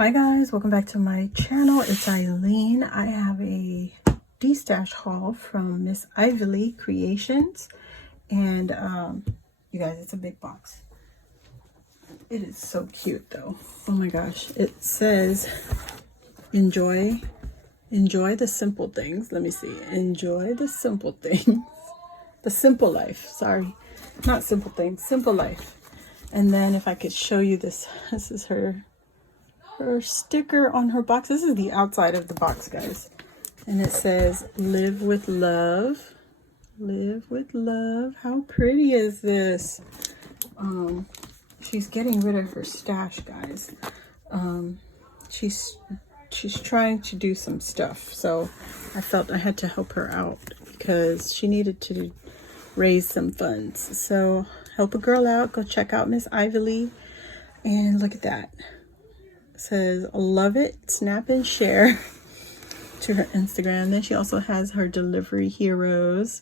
Hi guys, welcome back to my channel. It's Eileen. I have a Destash haul from Miss Ivy Creations, and you guys, it's a big box. It is so cute though. Oh my gosh. It says enjoy the simple things. Let me see. Enjoy the simple things. The simple life. Sorry. Not simple things. Simple life. And then if I could show you this. This is her sticker on her box. This is the outside of the box, guys. And it says live with love. Live with love. How pretty is this? She's getting rid of her stash, guys. She's trying to do some stuff, so I felt I had to help her out because she needed to raise some funds. So help a girl out. Go check out Miss Ivy. And look at that. It says love it, snap and share to her Instagram. Then she also has her delivery heroes.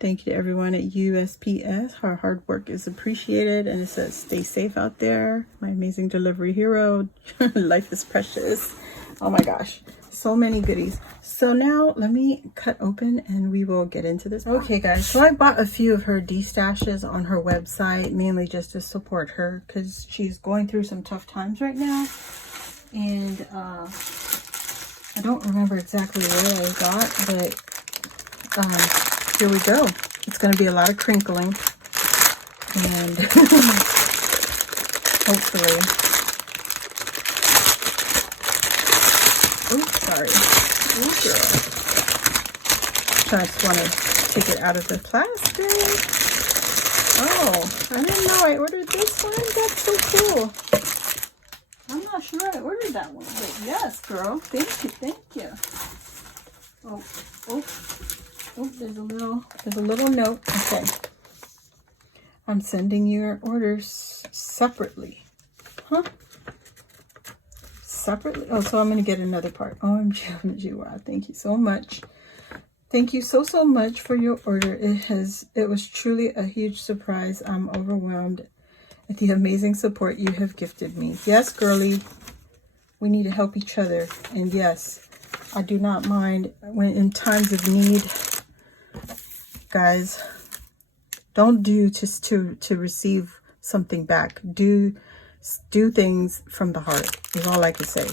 Thank you to everyone at USPS. Her hard work is appreciated. And it says stay safe out there, my amazing delivery hero. Life is precious. Oh my gosh, so many goodies. So now let me cut open and we will get into this. Okay guys, so I bought a few of her destashes on her website, mainly just to support her because she's going through some tough times right now. And I don't remember exactly what I got, but here we go. It's going to be a lot of crinkling, and hopefully, oh sorry, oh girl, I just want to take it out of the plastic. Oh, I didn't know I ordered this one. That's so cool. I'm not sure I ordered that one, but yes, girl. Thank you. Oh, there's a little note. Okay. I'm sending your orders separately. Huh? Separately? Oh, so I'm going to get another part. OMG, wow. Thank you so much. Thank you so much for your order. It was truly a huge surprise. I'm overwhelmed at the amazing support you have gifted me. Yes, girly, we need to help each other. And yes, I do not mind when in times of need. Guys, don't do just to receive something back. Do things from the heart is all I can say.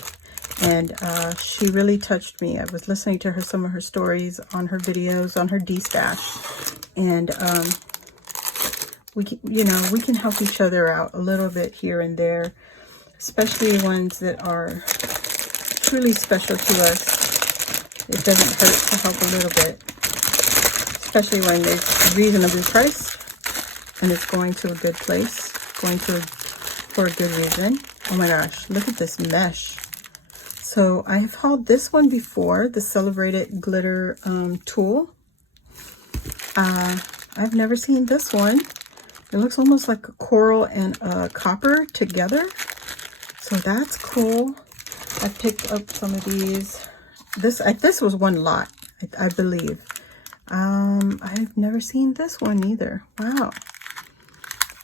And she really touched me. I was listening to some of her stories on her videos on her Destash, and we can help each other out a little bit here and there, especially ones that are truly special to us. It doesn't hurt to help a little bit, especially when it's reasonably priced and it's going to a good place, for a good reason. Oh my gosh, look at this mesh. So I have hauled this one before, the Celebrated Glitter tool. I've never seen this one. It looks almost like a coral and a copper together. So that's cool. I picked up some of these. This was one lot, I believe. I've never seen this one either. Wow.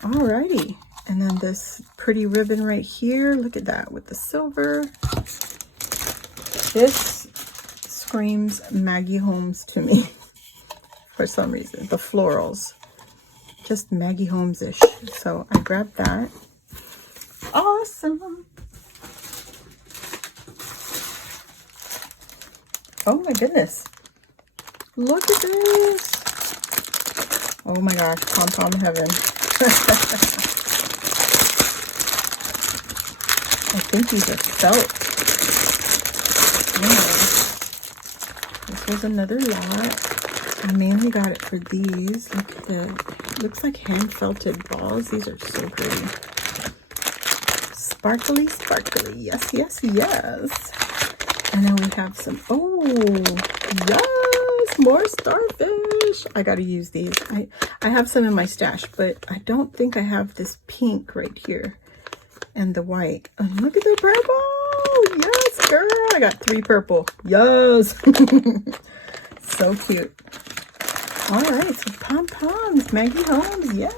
Alrighty. And then this pretty ribbon right here. Look at that with the silver. This screams Maggie Holmes to me for some reason. The florals. Just Maggie Holmes-ish. So I grabbed that. Awesome. Oh my goodness. Look at this. Oh my gosh, pom-pom heaven. I think these are felt. Yeah. This was another lot. I mainly got it for these. Look at the, looks like hand felted balls. These are so pretty. Sparkly, yes. And then we have some, yes, more starfish. I gotta use these. I have some in my stash, but I don't think I have this pink right here and the white. And look at the purple. Yes, girl. I got 3 purple. Yes. So cute. All right, so pom-poms, Maggie Holmes, yes.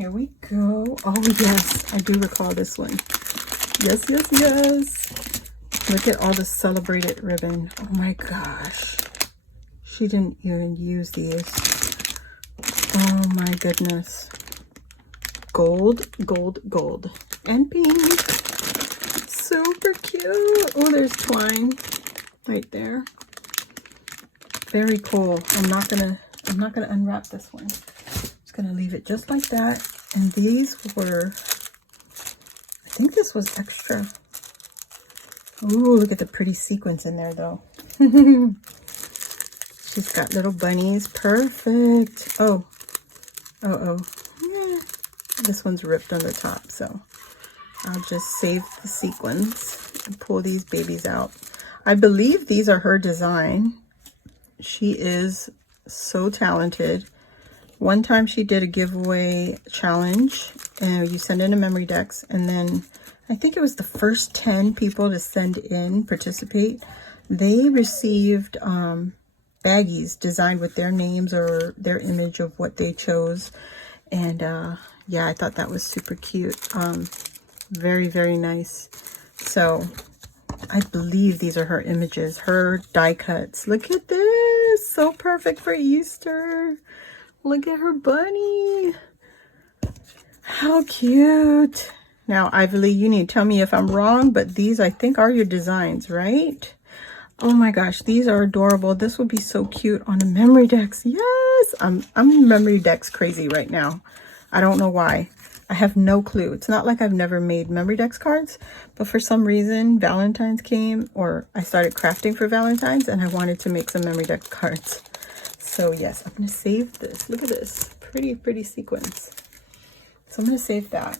here we go. Oh yes, I do recall this one. Yes, yes, yes. Look at all the celebrated ribbon. Oh my gosh. She didn't even use these. Oh my goodness. Gold, gold, gold. And pink. Super cute. Oh, there's twine right there. Very cool. I'm not gonna unwrap this one. Just gonna leave it just like that. And these were, I think this was extra. Ooh, look at the pretty sequins in there though. She's got little bunnies. Perfect. Oh. Uh-oh. Yeah. This one's ripped on the top, so I'll just save the sequins and pull these babies out. I believe these are her design. She is so talented. One time she did a giveaway challenge, and you send in a memory decks, and then I think it was the first 10 people to send in, participate. They received baggies designed with their names or their image of what they chose. And yeah, I thought that was super cute. Very, very nice. So I believe these are her images, her die cuts. Look at this. So perfect for Easter. Look at her bunny. How cute. Now, Ivy, you need to tell me if I'm wrong, but these I think are your designs, right? Oh my gosh, these are adorable. This would be so cute on a memory decks. Yes, I'm memory decks crazy right now. I don't know why. I have no clue. It's not like I've never made memory decks cards, but for some reason Valentine's came, or I started crafting for Valentine's, and I wanted to make some memory deck cards. So yes, I'm gonna save this. Look at this, pretty, pretty sequins. So I'm gonna save that,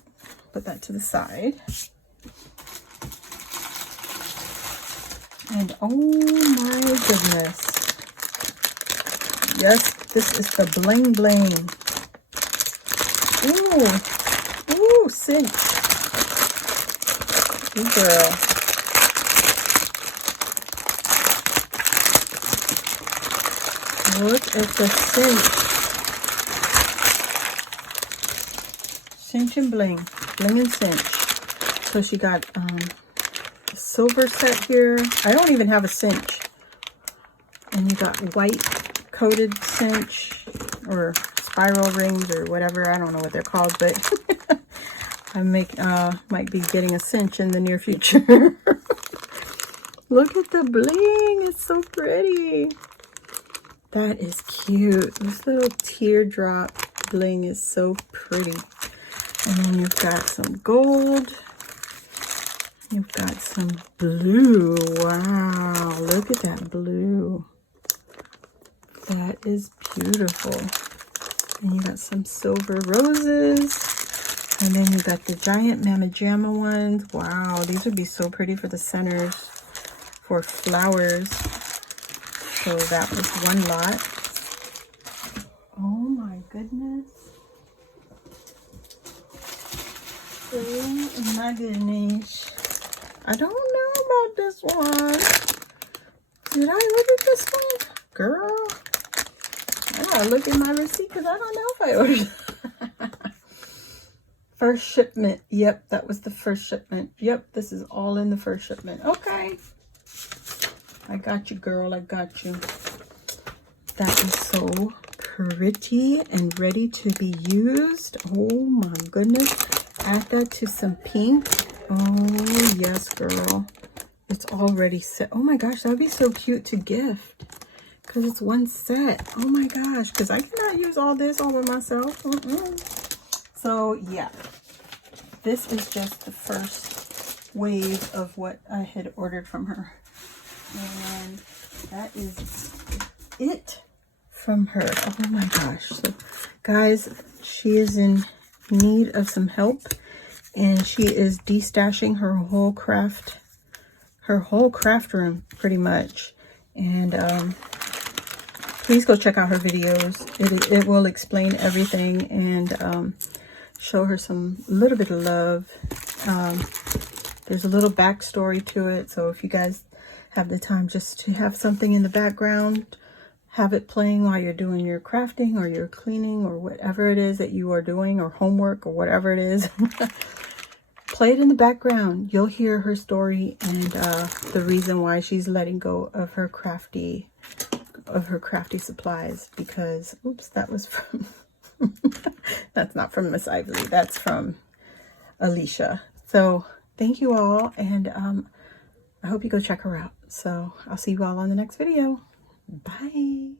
put that to the side. And oh my goodness. Yes, this is the Bling Bling. Ooh, ooh, cinch. Good girl. Look at the cinch. Cinch and bling. Bling and cinch. So she got a silver set here. I don't even have a cinch. And you got white coated cinch or spiral rings or whatever. I don't know what they're called, but I might be getting a cinch in the near future. Look at the bling. It's so pretty. That is cute. This little teardrop bling is so pretty. And then you've got some gold. You've got some blue. Wow, look at that blue. That is beautiful. And you got some silver roses. And then you got the giant Mama Jamma ones. Wow, these would be so pretty for the centers, for flowers. So that was one lot. Oh my goodness. Oh my goodness. I don't know about this one. Did I order this one? Girl. I gotta look at my receipt because I don't know if I ordered. First shipment. Yep, that was the first shipment. Yep, this is all in the first shipment. Okay. I got you, girl. I got you. That is so pretty and ready to be used. Oh my goodness. Add that to some pink. Oh yes, girl. It's already set. Oh my gosh, that would be so cute to gift. Because it's one set. Oh my gosh. Because I cannot use all this all by myself. So yeah. This is just the first wave of what I had ordered from her. And that is it from her. Oh my gosh. So guys, she is in need of some help, and she is destashing her whole craft room pretty much. And please go check out her videos. It will explain everything and show her some little bit of love. There's a little backstory to it, so if you guys have the time just to have something in the background, have it playing while you're doing your crafting or your cleaning or whatever it is that you are doing, or homework or whatever it is. Play it in the background. You'll hear her story and the reason why she's letting go of her crafty supplies. Because, oops, that was from that's not from Miss Ivory, that's from Alicia. So thank you all, and I hope you go check her out. So I'll see you all on the next video. Bye.